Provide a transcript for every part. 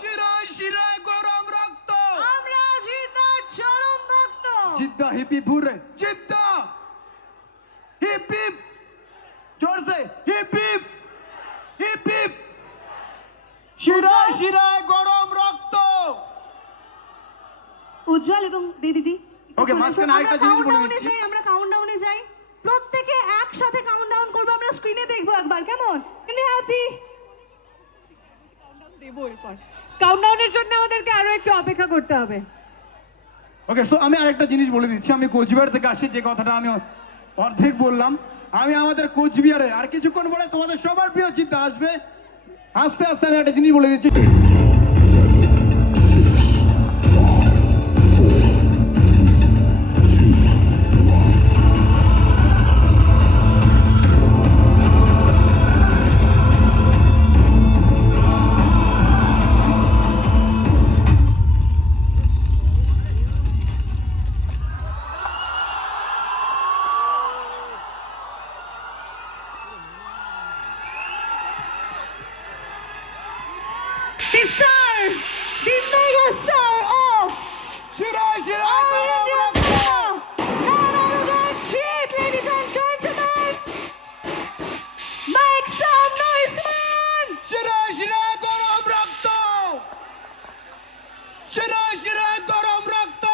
শিরায় শিরায় গরম রক্ত, আমরা জিদ্দার চরম ভক্ত। জিদ্দা হিপি পুরে, জিদ্দা হিপ হিপ, জোর সে হিপ হিপ হিপ হিপ, শিরায় শিরায় গরম রক্ত। উজ্জ্বল এবং দেবিদি ওকে, মাঝখানে আরেকটা জিনিস বলে দিচ্ছি। আমরা কাউন্টডাউনে যাই, প্রত্যেকে একসাথে কাউন্টডাউন করবো, আমরা স্ক্রিনে দেখবো একবার, কেমন? দেবো এরপর কাউন্টডাউনের জন্য আমাদেরকে আরো একটু অপেক্ষা করতে হবে। ওকে, সো আমি আরেকটা জিনিস বলে দিচ্ছি। আমি কোচবিহার থেকে আসি, যে কথাটা আমি অর্ধেক বললাম। আমি আমাদের কোচবিহারে আর কিছুক্ষণ পরে তোমাদের সবার প্রিয় জিদ্দা আসবে। আস্তে আস্তে আমি একটা জিনিস বলে দিচ্ছি। The mega star of শিরায় শিরায় our গরম Indian রক্ত। cinema, none other than Jit, ladies and gentlemen. Make some noise, man! শিরায় শিরায় গরম রক্ত, শিরায় শিরায় গরম রক্ত।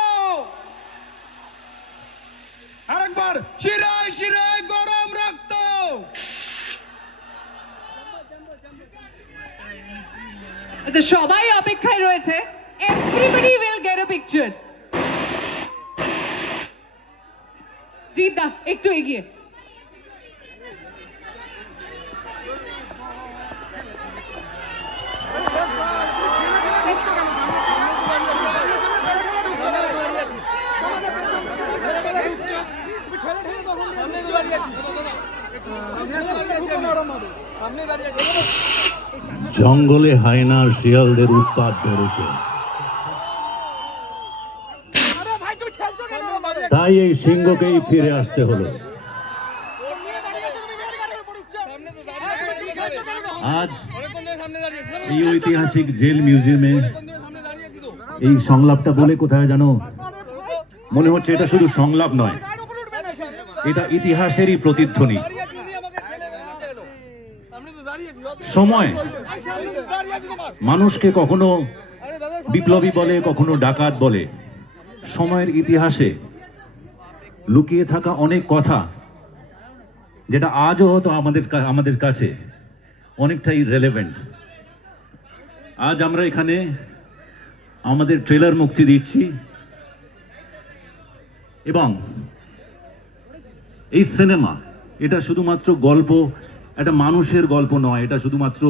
আরেকবার, শিরায় শিরায় গরম রক্ত। আচ্ছা, সবাই অপেক্ষায় রয়েছে। Everybody will get a picture. Jeddah একটু এগিয়ে। জঙ্গলে হায়নার শিয়ালদের উৎপাত বেড়েছে, তাই এই সিংহকেই ফিরে আসতে হলো। আজ এই ঐতিহাসিক জেল মিউজিয়ামে এই সংলাপটা বলে কোথায় জানো মনে হচ্ছে এটা শুধু সংলাপ নয়, এটা ইতিহাসেরই প্রতিধ্বনি। সময় মানুষকে কখনো বিপ্লবী বলে, কখনো ডাকাত বলে। সময়ের ইতিহাসে লুকিয়ে থাকা অনেক কথা যেটা আজও হয়তো আমাদের কাছে অনেকটাই রেলেভেন্ট। আজ আমরা এখানে আমাদের ট্রেলার মুক্তি দিচ্ছি এবং এই সিনেমা এটা শুধুমাত্র গল্প, একটা মানুষের গল্প নয়, এটা শুধুমাত্র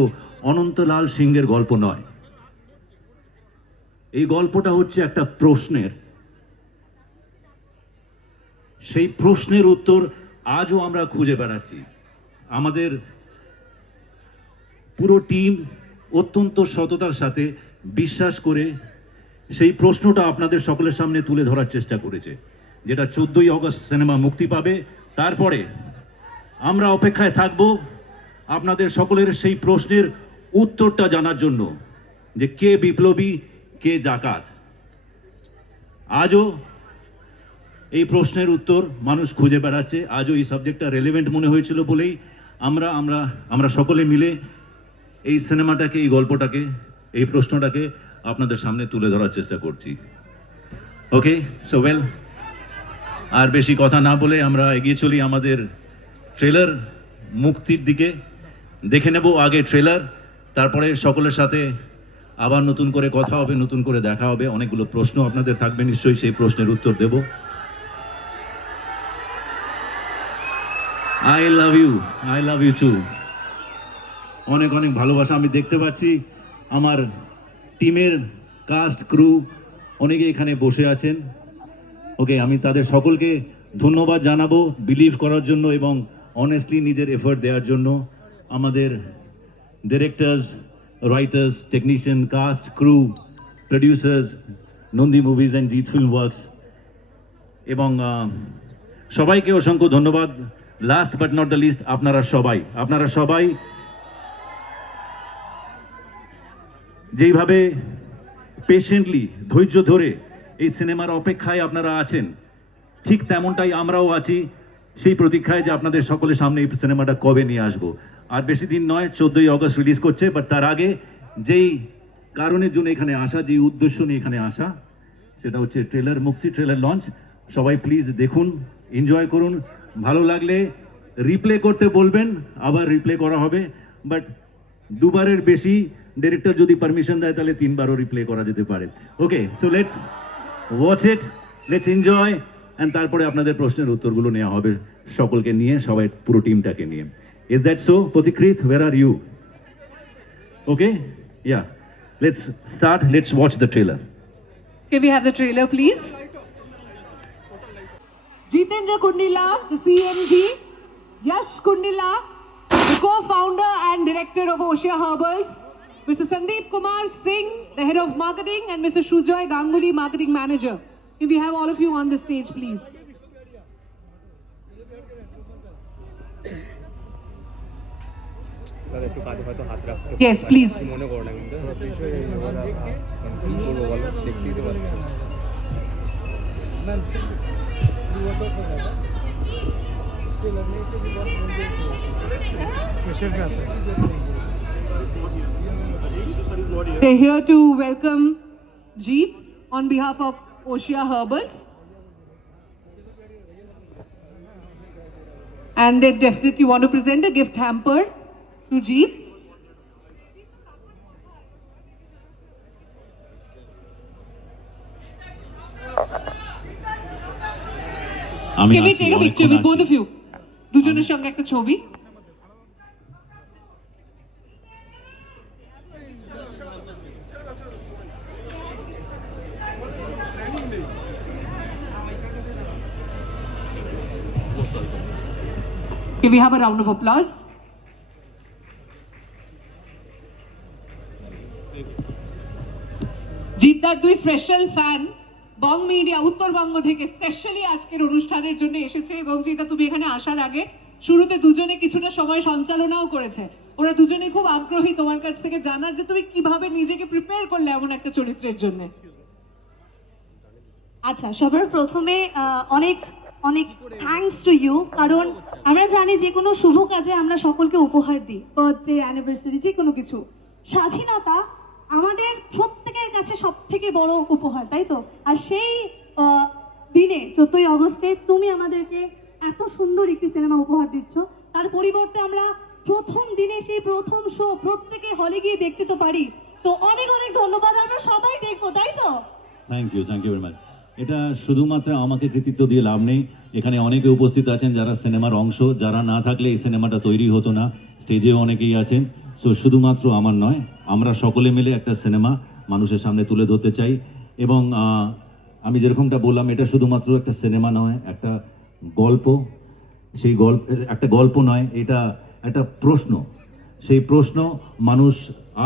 অনন্তলাল সিংহের গল্প নয়। এই গল্পটা হচ্ছে একটা প্রশ্নের। সেই প্রশ্নের উত্তর আজও আমরা খুঁজে বেড়াচ্ছি। আমাদের পুরো টিম অত্যন্ত সততার সাথে বিশ্বাস করে সেই প্রশ্নটা আপনাদের সকলের সামনে তুলে ধরার চেষ্টা করেছে, যেটা 14ই অগস্ট সিনেমা মুক্তি পাবে। তারপরে আমরা অপেক্ষায় থাকব আপনাদের সকলের সেই প্রশ্নের উত্তরটা জানার জন্য, যে কে বিপ্লবী, কে ডাকাত। আজও এই প্রশ্নের উত্তর মানুষ খুঁজে বেড়াচ্ছে। আজও এই সাবজেক্টটা রেলেভেন্ট মনে হয়েছিল বলেই আমরা আমরা আমরা সকলে মিলে এই সিনেমাটাকে, এই গল্পটাকে, এই প্রশ্নটাকে আপনাদের সামনে তুলে ধরার চেষ্টা করছি। ওকে, সো ওয়েল, আর বেশি কথা না বলে আমরা এগিয়ে চলি আমাদের ট্রেলার মুক্তির দিকে। দেখে নেব আগে ট্রেলার, তারপরে সকলের সাথে আবার নতুন করে কথা হবে, নতুন করে দেখা হবে। অনেকগুলো প্রশ্ন আপনাদের থাকবে, নিশ্চয়ই সেই প্রশ্নের উত্তর দেব। I love you too. অনেক অনেক ভালোবাসা। আমি দেখতে পাচ্ছি আমার টিমের কাস্ট, ক্রু অনেকে এখানে বসে আছেন। ওকে, আমি তাদের সকলকে ধন্যবাদ জানাবো বিলিভ করার জন্য এবং অনেস্টলি নিজের এফোর্ট দেওয়ার জন্য। আমাদের directors, writers, technician, cast, crew, producers, Nandy movies and Jeet film works, এবং সবাইকে অসংখ্য ধন্যবাদ। Last but not the least, আপনারা সবাই যেইভাবে পেশেন্টলি ধৈর্য ধরে এই সিনেমার অপেক্ষায় আপনারা আছেন, ঠিক তেমনটাই আমরাও আছি সেই প্রতীক্ষায় যে আপনাদের সকলের সামনে এই সিনেমাটা কবে নিয়ে আসবো। আর বেশি দিন নয়, 14ই অগস্ট রিলিজ করছে। বাট তার আগে যেই কারণের জন্য এখানে আসা, যেই উদ্দেশ্য নিয়ে এখানে আসা, সেটা হচ্ছে ট্রেলার মুক্তি, ট্রেলার লঞ্চ। সবাই প্লিজ দেখুন, এনজয় করুন। ভালো লাগলে রিপ্লে করতে বলবেন, আবার রিপ্লে করা হবে। বাট দুবারের বেশি ডিরেক্টর যদি পারমিশন দেয় তাহলে 3বারও রিপ্লে করা যেতে পারে। Okay, so let's watch it, let's enjoy. And তারপরে আপনাদের প্রশ্নের উত্তরগুলো নেওয়া হবে সকলকে নিয়ে, সবাই পুরো টিমটাকে নিয়ে। Is that so? প্রতিকৃত, where are you? Okay, yeah, let's start. Let's watch the trailer. Can we have the trailer, please? Jitendra Kundila, the CMD, Yash Kundila, the co-founder and director of Oshia Herbals, Mr. Sandeep Kumar Singh, the head of marketing, and Mr. Shujoy Ganguly, marketing manager. Can we have all of you on the stage, please? Yes, please. মনে করো না কিন্তু কি করবো বলো, দেখতেই তো পাচ্ছি। They're here to welcome Jeet on behalf of Oshia Herbals. And they definitely want to present a gift hamper to Jeet. Can we take a picture with both of you? দুজনের সঙ্গে একটা ছবি। Can we have a round of applause? জিদ্দার দুই special fan বং media Uttarbanga থেকে specially আজকের অনুষ্ঠানের জন্য এসেছে। এবং জিদ্দা, তুমি এখানে আসার আগে শুরুতে দুজনে কিছুটা সময় সঞ্চালনাও করেছে। ওরা দুজনেই খুব আগ্রহী তোমার কাছ থেকে জানার যে তুমি কিভাবে নিজেকে প্রিপেয়ার করলে এমন একটা চরিত্রের জন্য। আচ্ছা, সবার প্রথমে অনেক অনেক থ্যাঙ্কস টু ইউ, কারণ আমরা জানি যে কোনো শুভ কাজে আমরা সকলকে উপহার দিই, বার্থডে, অ্যানিভার্সারি, যে কোনো কিছু। স্বাধীনতা আমাদের প্রত্যেকের কাছে সব থেকে বড় উপহার, তাই তো? আর সেই দিনে 14ই অগস্টে তুমি আমাদেরকে এত সুন্দর একটি সিনেমা উপহার দিচ্ছ। তার পরিবর্তে আমরা প্রথম দিনে সেই প্রথম শো প্রত্যেকে হলে গিয়ে দেখতে তো পারি। তো অনেক অনেক ধন্যবাদ, আমরা সবাই দেখবো, তাই তো? Thank you very much. এটা শুধুমাত্র আমাকে কৃতিত্ব দিয়ে লাভ নেই, এখানে অনেকে উপস্থিত আছেন যারা সিনেমার অংশ, যারা না থাকলে এই সিনেমাটা তৈরি হতো না। স্টেজেও অনেকেই আছেন। সো শুধুমাত্র আমার নয়, আমরা সকলে মিলে একটা সিনেমা মানুষের সামনে তুলে ধরতে চাই। এবং আমি যেরকমটা বললাম, এটা শুধুমাত্র একটা সিনেমা নয়, একটা গল্প। সেই একটা গল্প নয়, এটা একটা প্রশ্ন। সেই প্রশ্ন মানুষ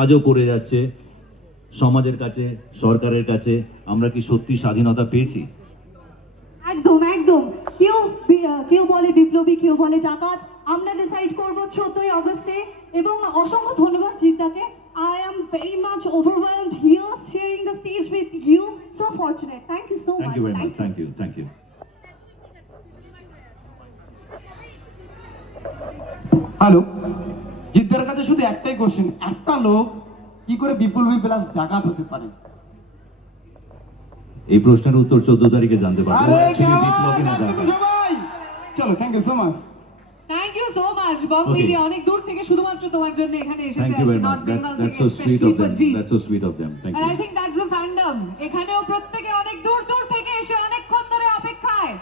আজও করে যাচ্ছে সমাজের কাছে, সরকারের কাছে। আমরা কি সত্যি স্বাধীনতা পেয়েছি? একদম একদম। কেউ বলে বিপ্লবী, কেউ বলে ডাকাত, আমরা ডিসাইড করবো 14ই অগস্টে। এবং অসংখ্য ধন্যবাদ জিদ্দাকে। I am very much overwhelmed here sharing the stage with you. So fortunate. Thank you so much. Thank you very much. Thank you. Hello, জিদ্দার কাছে শুধু একটাই কোশ্চেন, একটা লোক কি করে বিপ্লবী প্লাস ডাকাত হতে পারে? এই প্রশ্নের উত্তর 14 তারিখে জানতে পারবো। আরে Actually বিপ্লবী না কেমন ডাকাত। সবাই চলো, thank you so much. Thank you so much. বং Okay. মিডিয়া অনেক দূর থেকে শুধুমাত্র তোমার জন্য এখানে এসেছে Thank you আজকে very much. North Bengal That's থেকে so sweet specially of for them. Jeet. That's so sweet of them. Thank And I you. think that's the fandom. এখানেও প্রত্যেকে অনেক দূর দূর থেকে এসে অনেকক্ষণ ধরে অপেক্ষায়।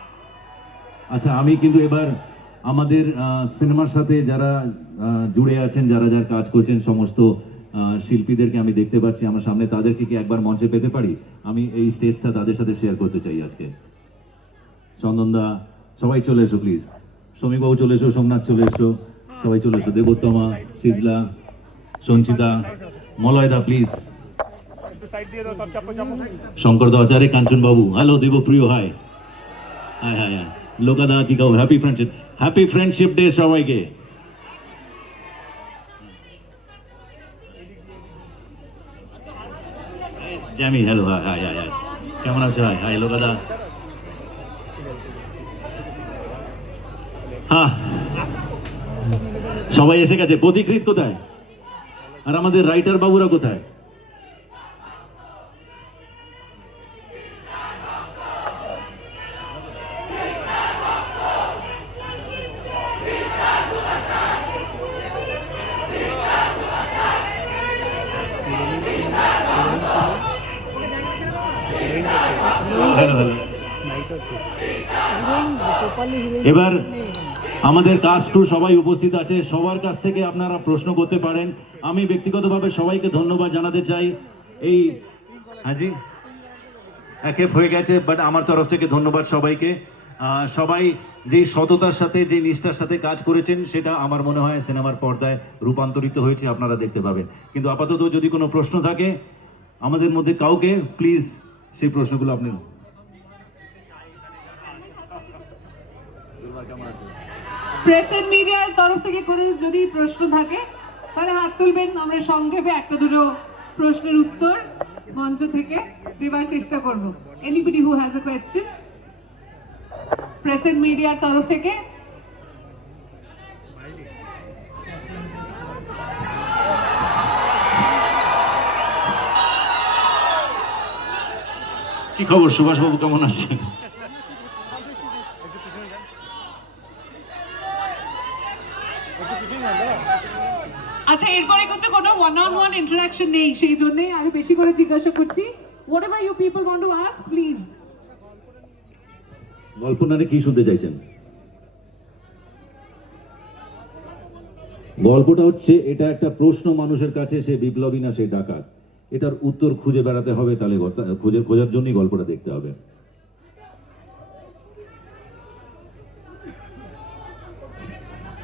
আচ্ছা, আমি কিন্তু এবার আমাদের সিনেমার সাথে যারা জুড়ে আছেন, যারা যারা কাজ করছেন, সমস্ত শিল্পীদেরকে আমি দেখতে পাচ্ছি আমার সামনে। তাদেরকে কি একবার মঞ্চে পেতে পারি? আমি এই স্টেজটা তাদের সাথে শেয়ার করতে চাই আজকে। চন্দনদা, সবাই চলে এসো প্লিজ। শ্রমিকবাবু চলে এসো, সোমনাথ চলে এসো, সবাই চলে এসো। দেবোত্তমা, সিজলা, সঞ্চিতা, মলয়দা please. Shankar da, Acharya, Kanchan babu, hello. Debapriya, hi hi hi hi. লোকাদা, কি কাউ? হ্যাপি ফ্রেন্ডশিপ ডে সবাইকে। Jamie, hello, hi hi hi hi, কেমন আছো? হাই হাই, হ্যালো দাদা। হ্যাঁ, সবাই এসে গেছে। প্রতিকৃত কোথায়? আর আমাদের রাইটার বাবুরা কোথায়? Hello hello. এবার আমাদের কাস্ট ক্রু সবাই উপস্থিত আছে, সবার কাছ থেকে আপনারা প্রশ্ন করতে পারেন। আমি ব্যক্তিগতভাবে সবাইকে ধন্যবাদ জানাতে চাই। এই হাজি একে হয়ে গেছে, বাট আমার তরফ থেকে ধন্যবাদ সবাইকে। সবাই যেই সততার সাথে, যে নিষ্ঠার সাথে কাজ করেছেন, সেটা আমার মনে হয় সিনেমার পর্দায় রূপান্তরিত হয়েছে, আপনারা দেখতে পাবেন। কিন্তু আপাতত যদি কোনো প্রশ্ন থাকে আমাদের মধ্যে কাউকে, প্লিজ সেই প্রশ্নগুলো আপনি। প্রেস এন্ড মিডিয়ার তরফ থেকে করে যদি প্রশ্ন থাকে তাহলে হাত তুলবেন, আমরা সংক্ষেপে একটা দুটো প্রশ্নের উত্তর মঞ্চ থেকে দেবার চেষ্টা করব। Anybody who has a question press and মিডিয়ার তরফ থেকে? কি খবর সুভাষবাবু, কেমন আছেন? আচ্ছা, এরপরে কিন্তু কোনো ওয়ান ইন্টারাকশন নেই, সেই জন্যই আরো বেশি করে জিজ্ঞাসা করছি। Whatever you people want to ask, please. গল্পনারে কি শুনতে চাইছেন? গল্পটা হচ্ছে, এটা একটা প্রশ্ন মানুষের কাছে, সে বিপ্লবী না সে ডাকাত, এটার উত্তর খুঁজে বেড়াতে হবে। তাহলে খোঁজার জন্যই গল্পটা দেখতে হবে।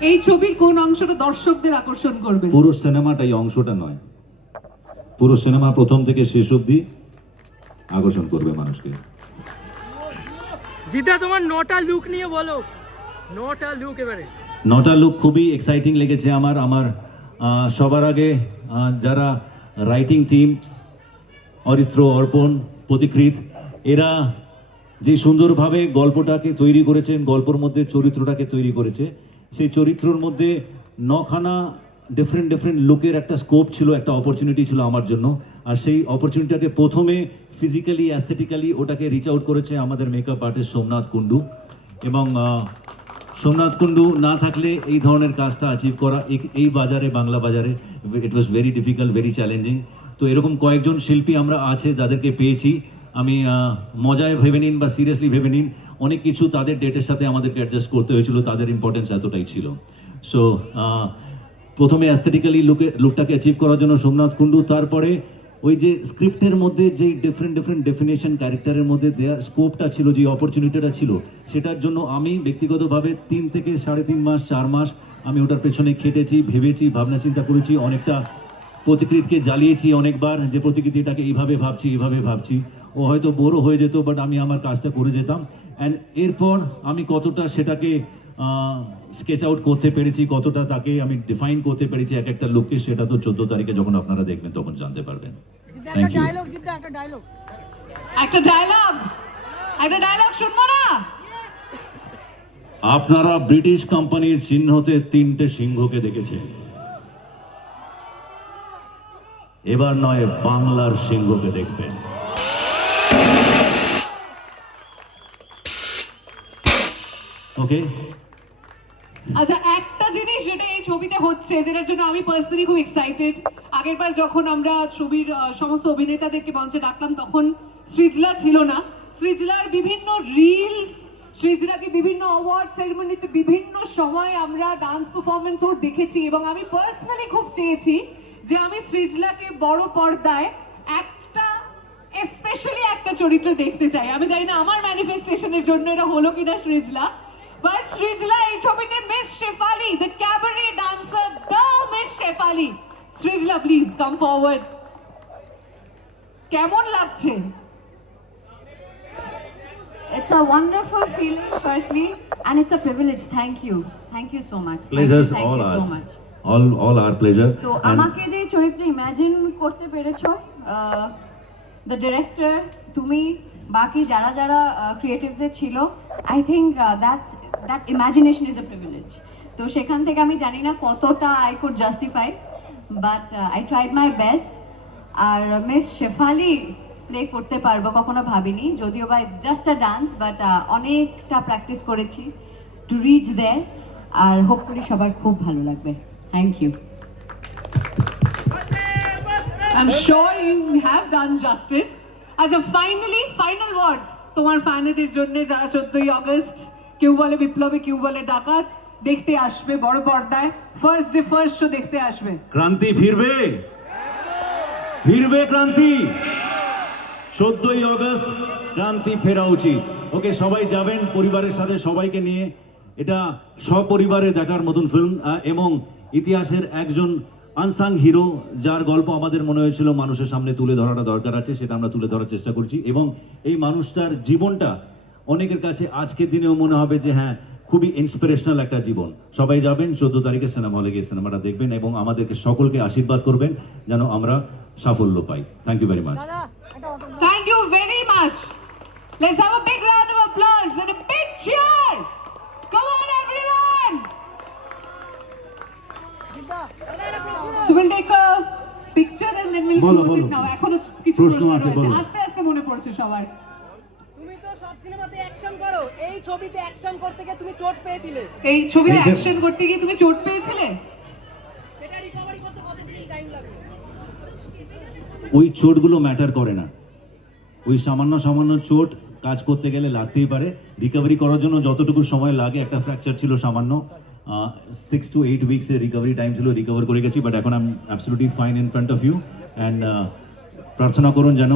এই ছবির কোন অংশটা দর্শকদের আকর্ষণ করবে? পুরো সিনেমাটাই, অংশটা নয়। পুরো সিনেমা প্রথম থেকে শেষ অবধি আকর্ষণ করবে মানুষকে। জিদা, তোমার 9টা লুক নিয়ে বলো। 9টা লুক এবারে। 9টা লুক খুবই এক্সাইটিং লেগেছে আমার সবার আগে যারা রাইটিং টিম, অরিত্র, অর্পণ, প্রতিকৃত, এরা যে সুন্দরভাবে গল্পটাকে তৈরি করেছেন, গল্পের মধ্যে চরিত্রটাকে তৈরি করেছে, সেই চরিত্রর মধ্যে 9খানা ডিফারেন্ট লুকের একটা স্কোপ ছিল, একটা অপরচুনিটি ছিল আমার জন্য। আর সেই অপরচুনিটিটাকে প্রথমে ফিজিক্যালি, অ্যাস্থেটিক্যালি ওটাকে রিচ আউট করেছে আমাদের মেকআপ আর্টিস্ট সোমনাথ কুণ্ডু। এবং সোমনাথ কুণ্ডু না থাকলে এই ধরনের কাজটা অ্যাচিভ করা এই বাজারে, বাংলা বাজারে, it was very difficult, very challenging. তো এরকম কয়েকজন শিল্পী আমরা আছে যাদেরকে পেয়েছি। আমি মজায় ভেবে নিন বা সিরিয়াসলি ভেবে নিন, অনেক কিছু তাদের ডেটের সাথে আমাদেরকে অ্যাডজাস্ট করতে হয়েছিল, তাদের ইম্পর্টেন্স এতটাই ছিল। সো প্রথমে অ্যাস্থেটিক্যালি লুকটাকে অ্যাচিভ করার জন্য সোমনাথ কুণ্ডু, তারপরে ওই যে স্ক্রিপ্টের মধ্যে যেই ডিফারেন্ট ডেফিনেশন ক্যারেক্টারের মধ্যে দেওয়ার স্কোপটা ছিল, যে অপরচুনিটিটা ছিল, সেটার জন্য আমি ব্যক্তিগতভাবে 3 থেকে 3.5 মাস, 4 মাস আমি ওটার পেছনে খেটেছি, ভেবেছি, ভাবনা চিন্তা করেছি, অনেকটা প্রতিকৃতিকে জ্বালিয়েছি অনেকবার, যে প্রতিকৃতিটাকে এইভাবে ভাবছি। ও হয়তো বোরও হয়ে যেত, বাট আমি আমার কাজটা করে যেতাম। অ্যান্ড এরপর আমি কতটা সেটাকে স্কেচ আউট করতে পেরেছি, কতটা তাকে আমি ডিফাইন করতে পেরেছি এক একটা লুককে, সেটা তো 14 তারিখে যখন আপনারা দেখবেন তখন জানতে পারবেন। Thank you. একটা ডায়লগ শুনবো না? আপনারা ব্রিটিশ কোম্পানির চিহ্নতে 3টে সিংহকে দেখেছেন, এবার নয় বাংলার সিংহকে দেখবেন। ওকে। আচ্ছা, একটা জিনিস যেটা এই ছবিতে হচ্ছে, যেটার জন্য আমি পার্সোনালি খুব এক্সাইটেড। আগেরবার যখন আমরা ছবির সমস্ত অভিনেতাদেরকে মঞ্চে ডাকলাম, তখন সৃজলা ছিল না। সৃজলার বিভিন্ন রিলস, সৃজলাকে বিভিন্ন অ্যাওয়ার্ড সেরেমনিতে বিভিন্ন সময় আমরা ডান্স পারফরমেন্স ওর দেখেছি, এবং আমি পার্সোনালি খুব চেয়েছি যে আমি সৃজলাকে বড় পর্দায় একটা স্পেশালি একটা চরিত্র দেখতে চাই। আমি জানি না আমার ম্যানিফেস্টেশনের জন্য এটা হলো কিনা সৃজলা, বাট সৃজলা এই ছবিতে miss Shefali, the cabaret dancer, the miss Shefali. Srijla, please come forward. কেমন লাগছে? It's a wonderful feeling, firstly, and it's a privilege. Thank you so much. Pleasures Thank all you so ours. much. All our pleasure. তো And আমাকে যে চরিত্র imagine করতে পেরেছো, the director, তুমি, বাকি যারা যারা ক্রিয়েটিভসে ছিল, I think that imagination is a privilege. তো সেখান থেকে আমি জানি না কতটা I could justify, but I tried my best. আর মিস শেফালি প্লে করতে পারবো কখনো ভাবিনি, যদিও বা it's just a dance, but অনেকটা প্র্যাকটিস করেছি টু রিচ দেয়ার। আর হোপফুলি সবার খুব ভালো লাগবে। Thank you. I'm sure you have done justice. আচ্ছা, ফাইনালি ফাইনাল ওয়ার্ডস তোমার ফ্যানেদের জন্য, যারা 14ই অগস্ট কেউ বলে বিপ্লবী, কেউ বলে ডাকাত দেখতে আসবে বড় পর্দায়, ফার্স্ট ডে ফার্স্ট শো দেখতে আসবে। ক্রান্তি ফিরবে, ফিরবে ক্রান্তি। 14ই অগস্ট ক্রান্তি ফেরা উচিত। ওকে, সবাই যাবেন পরিবারের সাথে, সবাইকে নিয়ে। এটা সপরিবারে দেখার মতন ফিল্ম, এবং ইতিহাসের একজন আনসাং হিরো, যার গল্প আমাদের মনে হয়েছিল মানুষের সামনে তুলে ধরাটা দরকার আছে, সেটা আমরা তুলে ধরার চেষ্টা করছি। এবং এই মানুষটার জীবনটা অনেকের কাছে আজকের দিনেও মনে হবে যে হ্যাঁ, খুবই ইন্সপিরেশনাল একটা জীবন। সবাই যাবেন 14 তারিখে সিনেমা হলে গিয়ে সিনেমাটা দেখবেন, এবং আমাদেরকে সকলকে আশীর্বাদ করবেন যেন আমরা সাফল্য পাই। Thank you very much. Thank you very much. Let's have a big round of applause and a big cheer. Come on, everyone. So we'll take a picture and then we'll বলো, close it বলো। now. এখনো কিছু প্রশ্ন প্রশ্ন আছে, রয়েছে, বলো। আস্তে আস্তে মনে পড়ছে সবার। তুমি তো সব সিনেমাতে অ্যাকশন করো, এই ছবিতে অ্যাকশন করতে গিয়ে তুমি চোট পেয়েছিলে, এই ছবিতে এই যে- অ্যাকশন করতে গিয়ে তুমি চোট পেয়েছিলে? সেটা রিকভারি করতে কতদিন টাইম লাগবে? ওই চোটগুলো ম্যাটার করে না। ওই সামান্য সামান্য চোট কাজ করতে গেলে লাগতেই পারে। রিকভারি করার জন্য যতটুকু সময় লাগে, একটা ফ্র্যাকচার ছিল সামান্য, 6 to 8 উইক্সের রিকভারি টাইম ছিল, রিকভার করে গেছি। বাট এখন I am absolutely fine in front of you, and প্রার্থনা করুন যেন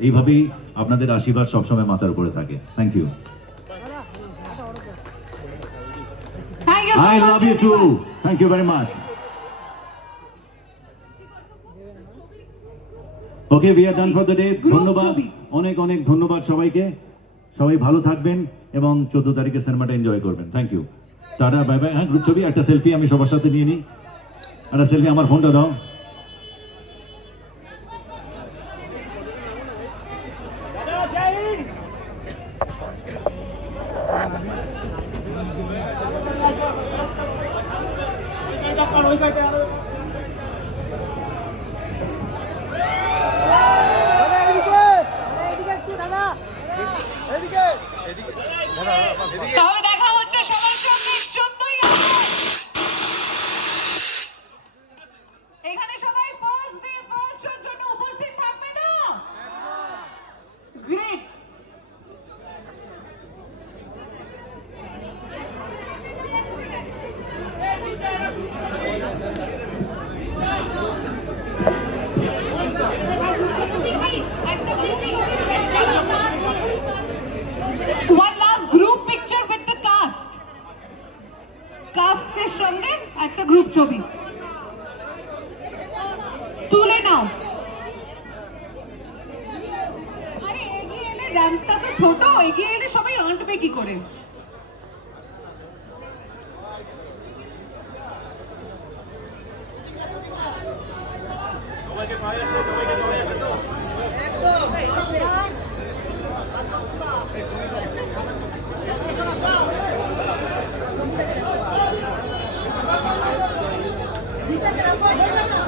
এইভাবেই আপনাদের আশীর্বাদ সবসময় মাথার উপরে থাকে। Thank you. Thank you so I much, love you too. everyone. Thank you very much. Okay, we are done for the day. Group ধন্যবাদ, ছবি। অনেক অনেক ধন্যবাদ সবাইকে। সবাই ভালো থাকবেন এবং 14 তারিখে সিনেমাটা এনজয় করবেন। Thank you, tata, bye bye. হ্যাঁ, গ্রুপ ছবি, একটা সেলফি আমি সবার সাথে নিয়ে নিই। একটা সেলফি, আমার ফোনটা দাও। জয় হিন্দ। তাহলে দেখা হচ্ছে সবার সঙ্গে 14ই আগস্ট। এখানে সবাই ফার্স্ট ডে ফার্স্ট শোর জন্য উপস্থিত থাকবে তো? Great. One last group picture with the cast. কাস্টের সঙ্গে একটা গ্রুপ ছবি তুলে নাও। আরে এগিয়ে এলে, র্যাম্পটা তো ছোট, এগিয়ে এলে সবাই আঁটবে কি করে? একদম